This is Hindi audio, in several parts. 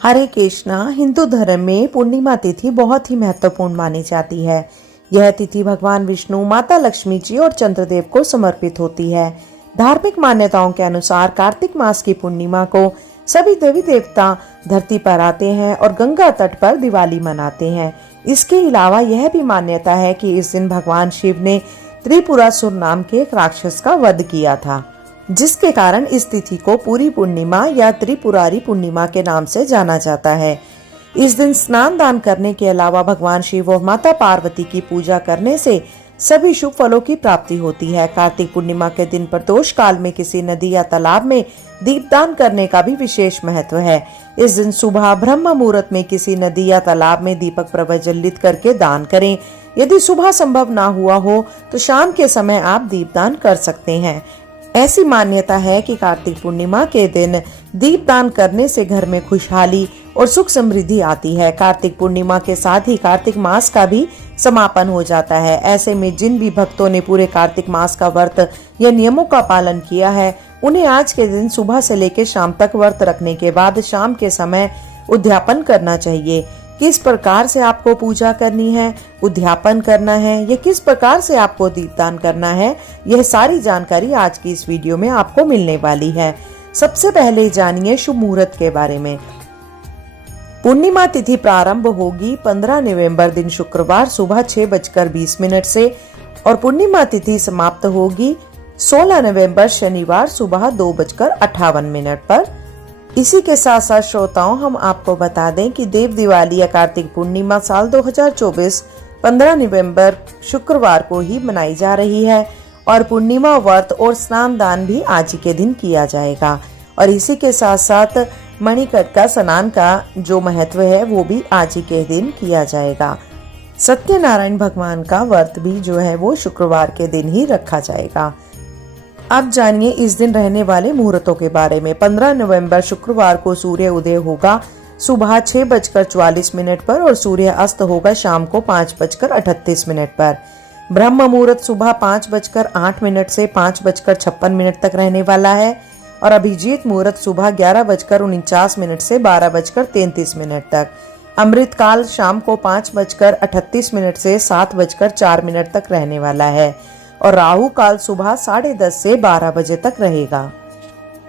हरे कृष्णा। हिंदू धर्म में पूर्णिमा तिथि बहुत ही महत्वपूर्ण मानी जाती है। यह तिथि भगवान विष्णु, माता लक्ष्मी जी और चंद्रदेव को समर्पित होती है। धार्मिक मान्यताओं के अनुसार कार्तिक मास की पूर्णिमा को सभी देवी देवता धरती पर आते हैं और गंगा तट पर दिवाली मनाते हैं। इसके अलावा यह भी मान्यता है कि इस दिन भगवान शिव ने त्रिपुरासुर नाम के एक राक्षस का वध किया था, जिसके कारण इस तिथि को पूरी पूर्णिमा या त्रिपुरारी पूर्णिमा के नाम से जाना जाता है। इस दिन स्नान दान करने के अलावा भगवान शिव और माता पार्वती की पूजा करने से सभी शुभ फलों की प्राप्ति होती है। कार्तिक पूर्णिमा के दिन प्रदोष काल में किसी नदी या तालाब में दीपदान करने का भी विशेष महत्व है। इस दिन सुबह ब्रह्म मुहूर्त में किसी नदी या तालाब में दीपक प्रज्वलित करके दान करें। यदि सुबह संभव ना हुआ हो तो शाम के समय आप दीपदान कर सकते हैं। ऐसी मान्यता है कि कार्तिक पूर्णिमा के दिन दीपदान करने से घर में खुशहाली और सुख समृद्धि आती है। कार्तिक पूर्णिमा के साथ ही कार्तिक मास का भी समापन हो जाता है। ऐसे में जिन भी भक्तों ने पूरे कार्तिक मास का व्रत या नियमों का पालन किया है, उन्हें आज के दिन सुबह से लेकर शाम तक व्रत रखने के बाद शाम के समय उद्यापन करना चाहिए। किस प्रकार से आपको पूजा करनी है, उद्यापन करना है या किस प्रकार से आपको दीपदान करना है, यह सारी जानकारी आज की इस वीडियो में आपको मिलने वाली है। सबसे पहले जानिए शुभ मुहूर्त के बारे में। पूर्णिमा तिथि प्रारंभ होगी 15 नवंबर दिन शुक्रवार सुबह 6:20 से और पूर्णिमा तिथि समाप्त होगी 16 नवंबर शनिवार सुबह 2:58 पर। इसी के साथ साथ श्रोताओं, हम आपको बता दें कि देव दिवाली या कार्तिक पूर्णिमा साल 2024 15 नवंबर शुक्रवार को ही मनाई जा रही है और पूर्णिमा व्रत और स्नान दान भी आज ही के दिन किया जाएगा। और इसी के साथ साथ मणिकर्णिका स्नान का जो महत्व है वो भी आज ही के दिन किया जाएगा। सत्यनारायण भगवान का व्रत भी जो है वो शुक्रवार के दिन ही रखा जाएगा। अब जानिए इस दिन रहने वाले मुहूर्तों के बारे में। 15 नवंबर शुक्रवार को सूर्य उदय होगा सुबह 6:44 पर और सूर्य अस्त होगा शाम को 5:38 पर। ब्रह्म मुहूर्त सुबह 5:08 से 5:56 तक रहने वाला है और अभिजीत मुहूर्त सुबह 11:49 से 12:33 तक। अमृत काल शाम को 5:38 से 7:04 तक रहने वाला है और राहु काल सुबह 10:30 से 12 बजे तक रहेगा।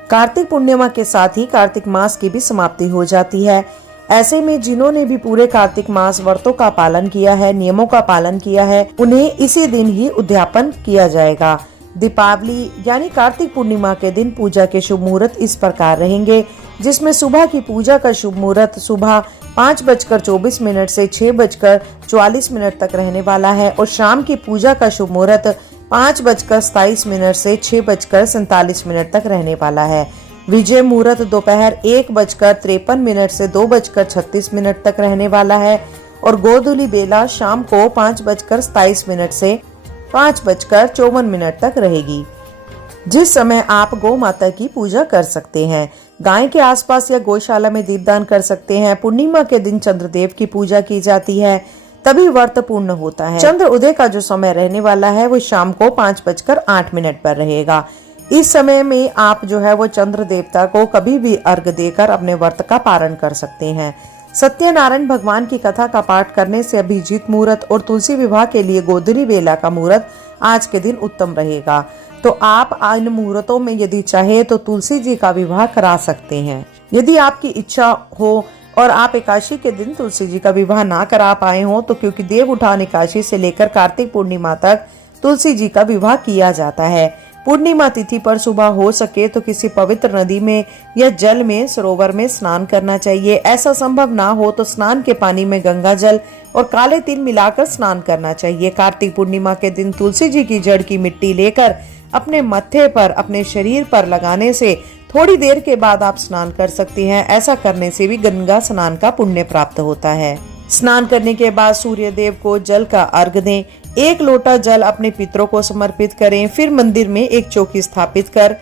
कार्तिक पूर्णिमा के साथ ही कार्तिक मास की भी समाप्ति हो जाती है। ऐसे में जिन्होंने भी पूरे कार्तिक मास व्रतों का पालन किया है, नियमों का पालन किया है, उन्हें इसी दिन ही उद्यापन किया जाएगा। दीपावली यानी कार्तिक पूर्णिमा के दिन पूजा के शुभ मुहूर्त इस प्रकार रहेंगे, जिसमें सुबह की पूजा का शुभ मुहूर्त सुबह 5:24 से 6:44 तक रहने वाला है और शाम की पूजा का शुभ मुहूर्त 5:27 से 6:47 तक रहने वाला है। विजय मुहूर्त दोपहर 1:53 से 2:36 तक रहने वाला है और गोधूली बेला शाम को 5:27 से 5:54 तक रहेगी, जिस समय आप गौ माता की पूजा कर सकते हैं। गाय के आसपास या गौशाला में दीपदान कर सकते हैं। पूर्णिमा के दिन चंद्रदेव की पूजा की जाती है, तभी व्रत पूर्ण होता है। चंद्र उदय का जो समय रहने वाला है वो शाम को 5:08 पर रहेगा। इस समय में आप जो है वो चंद्र देवता को कभी भी अर्घ देकर अपने व्रत का पारण कर सकते हैं। सत्यनारायण भगवान की कथा का पाठ करने से अभिजीत मुहूर्त और तुलसी विवाह के लिए गोधूली बेला का मुहूर्त आज के दिन उत्तम रहेगा। तो आप इन मुहूर्तों में यदि चाहे तो तुलसी जी का विवाह करा सकते हैं। यदि आपकी इच्छा हो और आप एकादशी के दिन तुलसी जी का विवाह ना करा पाए हो तो क्योंकि देव उठान एकादशी से लेकर कार्तिक पूर्णिमा तक तुलसी जी का विवाह किया जाता है। पूर्णिमा तिथि पर सुबह हो सके तो किसी पवित्र नदी में या जल में सरोवर में स्नान करना चाहिए। ऐसा संभव ना हो तो स्नान के पानी में गंगा जल और काले तिल मिलाकर स्नान करना चाहिए। कार्तिक पूर्णिमा के दिन तुलसी जी की जड़ की मिट्टी लेकर अपने मत्थे पर, अपने शरीर पर लगाने से थोड़ी देर के बाद आप स्नान कर सकते हैं। ऐसा करने से भी गंगा स्नान का पुण्य प्राप्त होता है। स्नान करने के बाद सूर्य देव को जल का अर्घ दें। 1 लोटा जल अपने पितरों को समर्पित करें। फिर मंदिर में एक चौकी स्थापित कर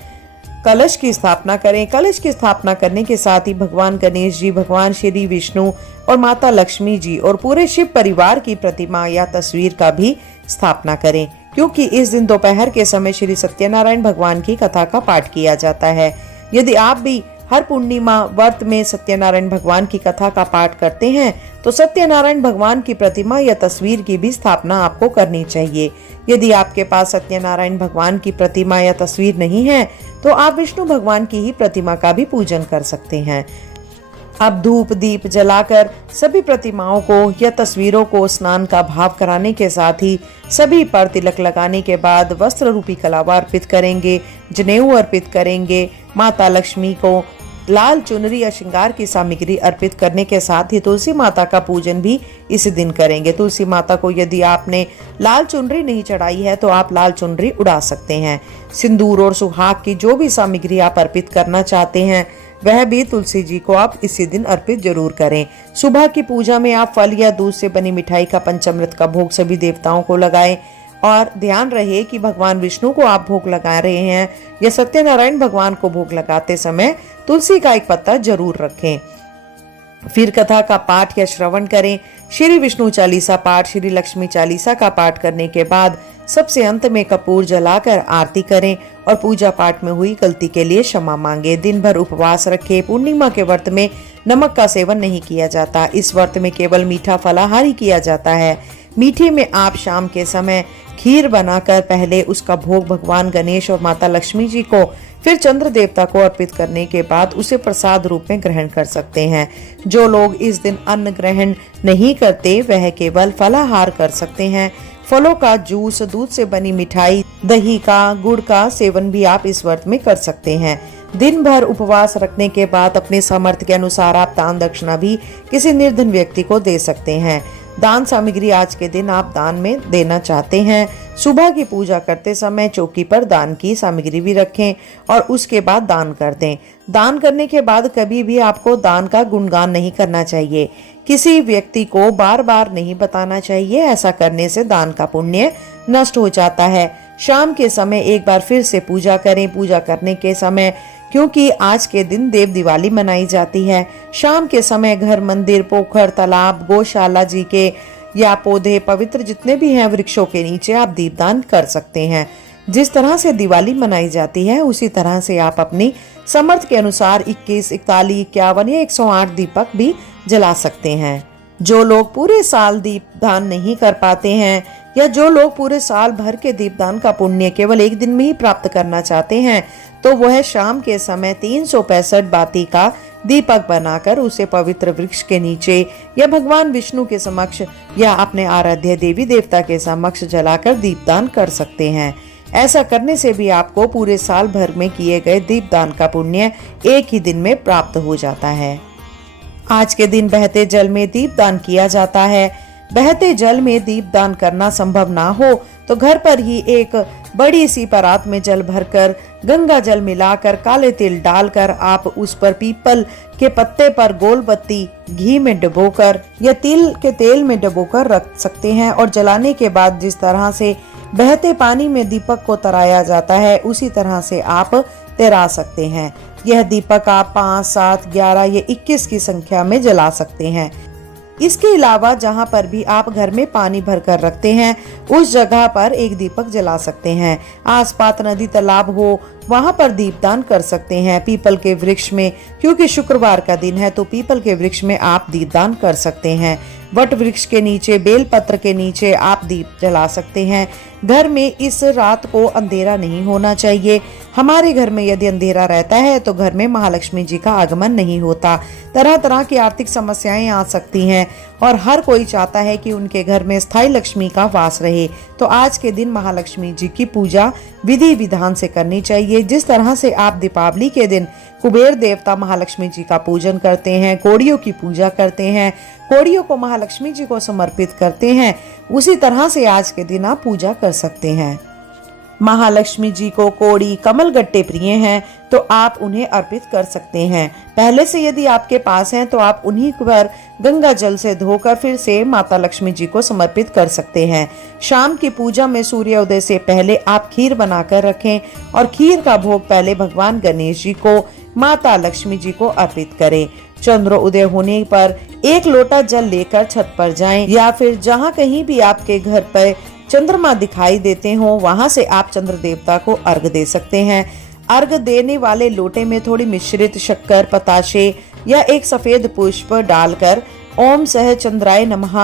कलश की स्थापना करें। कलश की स्थापना करने के साथ ही भगवान गणेश जी, भगवान श्री विष्णु और माता लक्ष्मी जी और पूरे शिव परिवार की प्रतिमा या तस्वीर का भी स्थापना करें, क्योंकि इस दिन दोपहर के समय श्री सत्यनारायण भगवान की कथा का पाठ किया जाता है। यदि आप भी हर पूर्णिमा व्रत में सत्यनारायण भगवान की कथा का पाठ करते हैं तो सत्यनारायण भगवान की प्रतिमा या तस्वीर की भी स्थापना आपको करनी चाहिए। यदि आपके पास सत्यनारायण भगवान की प्रतिमा या तस्वीर नहीं है तो आप विष्णु भगवान की ही प्रतिमा का भी पूजन कर सकते हैं। अब धूप दीप जलाकर सभी प्रतिमाओं को या तस्वीरों को स्नान का भाव कराने के साथ ही सभी पर तिलक लगाने के बाद वस्त्र रूपी कलावा अर्पित करेंगे, जनेऊ अर्पित करेंगे। माता लक्ष्मी को लाल चुनरी या श्रृंगार की सामग्री अर्पित करने के साथ ही तुलसी माता का पूजन भी इसी दिन करेंगे। तुलसी माता को यदि आपने लाल चुनरी नहीं चढ़ाई है तो आप लाल चुनरी उड़ा सकते हैं। सिंदूर और सुहाग की जो भी सामग्री आप अर्पित करना चाहते हैं वह भी तुलसी जी को आप इसी दिन अर्पित जरूर करें। सुबह की पूजा में आप फल या दूध से बनी मिठाई का पंचामृत का भोग सभी देवताओं को लगाएं और ध्यान रहे कि भगवान विष्णु को आप भोग लगा रहे हैं या सत्यनारायण भगवान को भोग लगाते समय तुलसी का एक पत्ता जरूर रखें। फिर कथा का पाठ या श्रवण करें। श्री विष्णु चालीसा पाठ, श्री लक्ष्मी चालीसा का पाठ करने के बाद सबसे अंत में कपूर जलाकर आरती करें और पूजा पाठ में हुई गलती के लिए क्षमा मांगे। दिन भर उपवास रखें। पूर्णिमा के व्रत में नमक का सेवन नहीं किया जाता। इस व्रत में केवल मीठा फलाहारी किया जाता है। मीठे में आप शाम के समय खीर बनाकर पहले उसका भोग भगवान गणेश और माता लक्ष्मी जी को, फिर चंद्र देवता को अर्पित करने के बाद उसे प्रसाद रूप में ग्रहण कर सकते हैं। जो लोग इस दिन अन्न ग्रहण नहीं करते वह केवल फलाहार कर सकते हैं। फलों का जूस, दूध से बनी मिठाई, दही का, गुड़ का सेवन भी आप इस व्रत में कर सकते हैं। दिन भर उपवास रखने के बाद अपने सामर्थ्य के अनुसार आप दान दक्षिणा भी किसी निर्धन व्यक्ति को दे सकते हैं। दान सामग्री आज के दिन आप दान में देना चाहते हैं। सुबह की पूजा करते समय चौकी पर दान की सामग्री भी रखें और उसके बाद दान कर दें। दान करने के बाद कभी भी आपको दान का गुणगान नहीं करना चाहिए। किसी व्यक्ति को बार बार नहीं बताना चाहिए। ऐसा करने से दान का पुण्य नष्ट हो जाता है। शाम के समय एक बार फिर से पूजा करें। पूजा करने के समय, क्योंकि आज के दिन देव दिवाली मनाई जाती है, शाम के समय घर, मंदिर, पोखर, तालाब, गौशाला जी के या पौधे, पवित्र जितने भी हैं वृक्षों के नीचे आप दीपदान कर सकते हैं। जिस तरह से दिवाली मनाई जाती है उसी तरह से आप अपनी समर्थ के अनुसार 21, 41, 51 या 108 दीपक भी जला सकते हैं। जो लोग पूरे साल दीपदान नहीं कर पाते हैं या जो लोग पूरे साल भर के दीपदान का पुण्य केवल एक दिन में ही प्राप्त करना चाहते हैं तो वह शाम के समय 365 बाती का दीपक बनाकर उसे पवित्र वृक्ष के नीचे या भगवान विष्णु के समक्ष या अपने आराध्य देवी देवता के समक्ष जलाकर दीपदान कर सकते हैं। ऐसा करने से भी आपको पूरे साल भर में किए गए दीपदान का पुण्य एक ही दिन में प्राप्त हो जाता है। आज के दिन बहते जल में दीपदान किया जाता है। बहते जल में दीपदान करना संभव ना हो तो घर पर ही एक बड़ी सी परात में जल भरकर गंगा जल मिलाकर काले तिल डालकर आप उस पर पीपल के पत्ते पर गोल बत्ती घी में डुबोकर या तिल के तेल में डुबोकर रख सकते हैं और जलाने के बाद जिस तरह से बहते पानी में दीपक को तराया जाता है उसी तरह से आप तैरा सकते हैं। यह दीपक आप 5, 7, 11 या 21 की संख्या में जला सकते हैं। इसके अलावा जहाँ पर भी आप घर में पानी भर कर रखते हैं उस जगह पर एक दीपक जला सकते हैं। आसपास नदी तालाब हो वहाँ पर दीपदान कर सकते हैं। पीपल के वृक्ष में, क्योंकि शुक्रवार का दिन है तो पीपल के वृक्ष में आप दीपदान कर सकते हैं। वट वृक्ष के नीचे, बेल पत्र के नीचे आप दीप जला सकते हैं। घर में इस रात को अंधेरा नहीं होना चाहिए। हमारे घर में यदि अंधेरा रहता है तो घर में महालक्ष्मी जी का आगमन नहीं होता। तरह तरह की आर्थिक समस्याएं आ सकती हैं और हर कोई चाहता है कि उनके घर में स्थायी लक्ष्मी का वास रहे। तो आज के दिन महालक्ष्मी जी की पूजा विधि विधान से करनी चाहिए। जिस तरह से आप दीपावली के दिन कुबेर देवता महालक्ष्मी जी का पूजन करते हैं, कौड़ियों की पूजा करते हैं, कौड़ियों को महालक्ष्मी जी को समर्पित करते हैं, उसी तरह से आज के दिन आप पूजा कर सकते हैं। महालक्ष्मी जी को कौड़ी, कमल गट्टे प्रिय हैं तो आप उन्हें अर्पित कर सकते हैं। पहले से यदि आपके पास हैं तो आप उन्हीं पर गंगा जल से धोकर फिर से माता लक्ष्मी जी को समर्पित कर सकते हैं। शाम की पूजा में सूर्योदय से पहले आप खीर बनाकर रखें और खीर का भोग पहले भगवान गणेश जी को, माता लक्ष्मी जी को अर्पित करें। चंद्रोदय होने पर 1 लोटा जल लेकर छत पर जाएं या फिर जहाँ कहीं भी आपके घर पर चंद्रमा दिखाई देते हो वहां से आप चंद्र देवता को अर्घ दे सकते हैं। अर्घ देने वाले लोटे में थोड़ी मिश्रित शक्कर, पताशे या एक सफेद पुष्प डालकर ओम सह चंद्राय नमः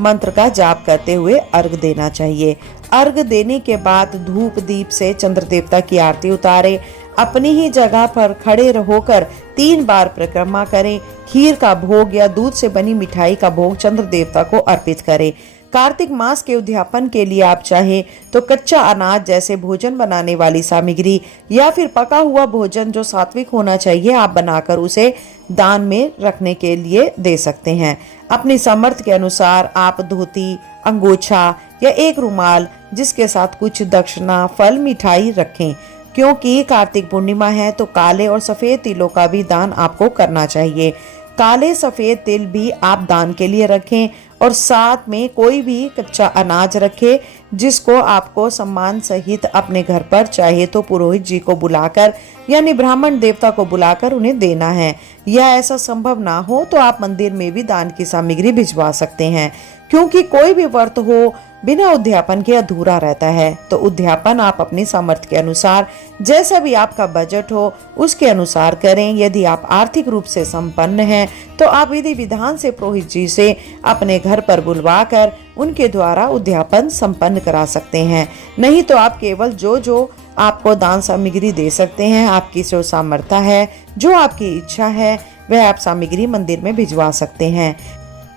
मंत्र का जाप करते हुए अर्घ देना चाहिए। अर्घ देने के बाद धूप दीप से चंद्र देवता की आरती उतारे। अपनी ही जगह पर खड़े होकर 3 बार परिक्रमा करें। खीर का भोग या दूध से बनी मिठाई का भोग चंद्र देवता को अर्पित करें। कार्तिक मास के उद्यापन के लिए आप चाहें तो कच्चा अनाज जैसे भोजन बनाने वाली सामग्री या फिर पका हुआ भोजन जो सात्विक होना चाहिए आप बनाकर उसे दान में रखने के लिए दे सकते हैं। अपनी सामर्थ्य के अनुसार आप धोती, अंगोछा या एक रुमाल जिसके साथ कुछ दक्षिणा, फल, मिठाई रखें। क्योंकि कार्तिक पूर्णिमा है तो काले और सफेद तिलों का भी दान आपको करना चाहिए। काले सफेद तिल भी आप दान के लिए रखें और साथ में कोई भी कच्चा अनाज रखें जिसको आपको सम्मान सहित अपने घर पर चाहे तो पुरोहित जी को बुलाकर यानी ब्राह्मण देवता को बुलाकर उन्हें देना है, या ऐसा संभव ना हो तो आप मंदिर में भी दान की सामग्री भिजवा सकते हैं। क्योंकि कोई भी व्रत हो बिना उद्यापन के अधूरा रहता है, तो उद्यापन आप अपनी सामर्थ्य के अनुसार जैसा भी आपका बजट हो उसके अनुसार करें। यदि आप आर्थिक रूप से संपन्न हैं तो आप विधि विधान से पुरोहित जी से अपने घर पर बुलवाकर उनके द्वारा उद्यापन संपन्न करा सकते हैं। नहीं तो आप केवल जो आपको दान सामग्री दे सकते हैं, आपकी जो सामर्थ्य है, जो आपकी इच्छा है, वह आप सामग्री मंदिर में भिजवा सकते हैं।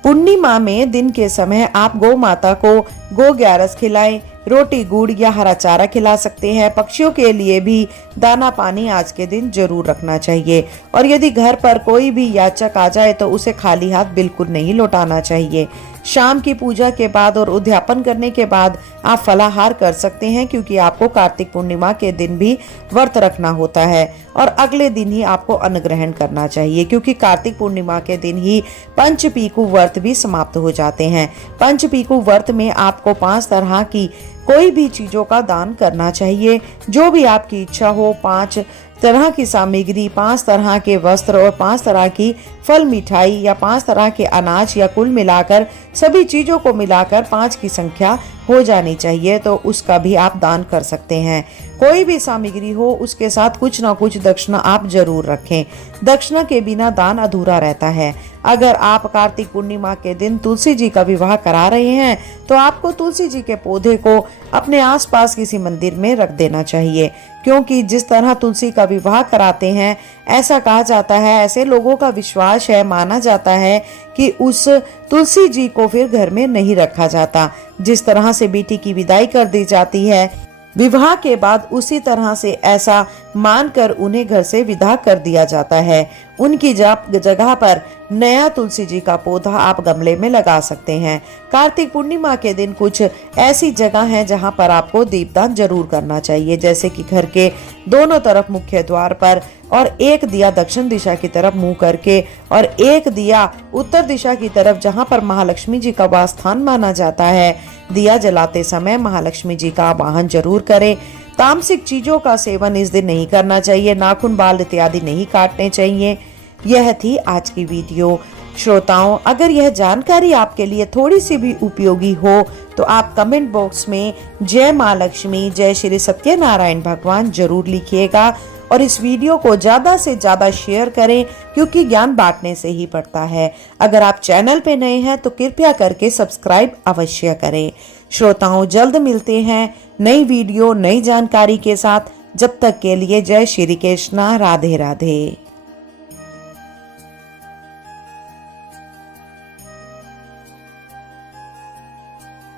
पूर्णिमा में दिन के समय आप गौ माता को गो ग्यारस खिलाएं, रोटी, गुड़ या हरा चारा खिला सकते हैं। पक्षियों के लिए भी दाना पानी आज के दिन जरूर रखना चाहिए। और यदि घर पर कोई भी याचक आ जाए तो उसे खाली हाथ बिल्कुल नहीं लौटाना चाहिए। शाम की पूजा के बाद और उद्यापन करने के बाद आप फलाहार कर सकते हैं, क्योंकि आपको कार्तिक पूर्णिमा के दिन भी व्रत रखना होता है और अगले दिन ही आपको अन्न ग्रहण करना चाहिए, क्योंकि कार्तिक पूर्णिमा के दिन ही पंचपीकू व्रत भी समाप्त हो जाते हैं। पंचपीकू व्रत में आपको 5 तरह की कोई भी चीजों का दान करना चाहिए, जो भी आपकी इच्छा हो। 5 तरह की सामग्री, 5 तरह के वस्त्र और 5 तरह की फल, मिठाई या 5 तरह के अनाज या कुल मिलाकर सभी चीजों को मिलाकर 5 की संख्या हो जानी चाहिए, तो उसका भी आप दान कर सकते हैं। कोई भी सामग्री हो उसके साथ कुछ ना कुछ दक्षिणा आप जरूर रखें। दक्षिणा के बिना दान अधूरा रहता है। अगर आप कार्तिक पूर्णिमा के दिन तुलसी जी का विवाह करा रहे हैं तो आपको तुलसी जी के पौधे को अपने आसपास किसी मंदिर में रख देना चाहिए, क्योंकि जिस तरह तुलसी का विवाह कराते हैं ऐसा कहा जाता है, ऐसे लोगों का विश्वास है, माना जाता है कि उस तुलसी जी को फिर घर में नहीं रखा जाता। जिस तरह से बेटी की विदाई कर दी जाती है विवाह के बाद, उसी तरह से ऐसा मानकर उन्हें घर से विदा कर दिया जाता है। उनकी जगह पर नया तुलसी जी का पौधा आप गमले में लगा सकते हैं। कार्तिक पूर्णिमा के दिन कुछ ऐसी जगह है जहां पर आपको दीपदान जरूर करना चाहिए, जैसे कि घर के दोनों तरफ मुख्य द्वार पर, और एक दिया दक्षिण दिशा की तरफ मुंह करके और एक दिया उत्तर दिशा की तरफ जहां पर महालक्ष्मी जी का वास स्थान माना जाता है। दिया जलाते समय महालक्ष्मी जी का आवाहन जरूर करें। तामसिक चीजों का सेवन इस दिन नहीं करना चाहिए। नाखून, बाल इत्यादि नहीं काटने चाहिए। यह थी आज की वीडियो। श्रोताओं, अगर यह जानकारी आपके लिए थोड़ी सी भी उपयोगी हो तो आप कमेंट बॉक्स में जय माँ लक्ष्मी, जय श्री सत्यनारायण भगवान जरूर लिखिएगा और इस वीडियो को ज्यादा से ज्यादा शेयर करें, क्योंकि ज्ञान बांटने से ही बढ़ता है। अगर आप चैनल पे नए हैं तो कृपया करके सब्सक्राइब अवश्य करें। श्रोताओं, जल्द मिलते हैं नई वीडियो, नई जानकारी के साथ। जब तक के लिए जय श्री कृष्णा, राधे राधे।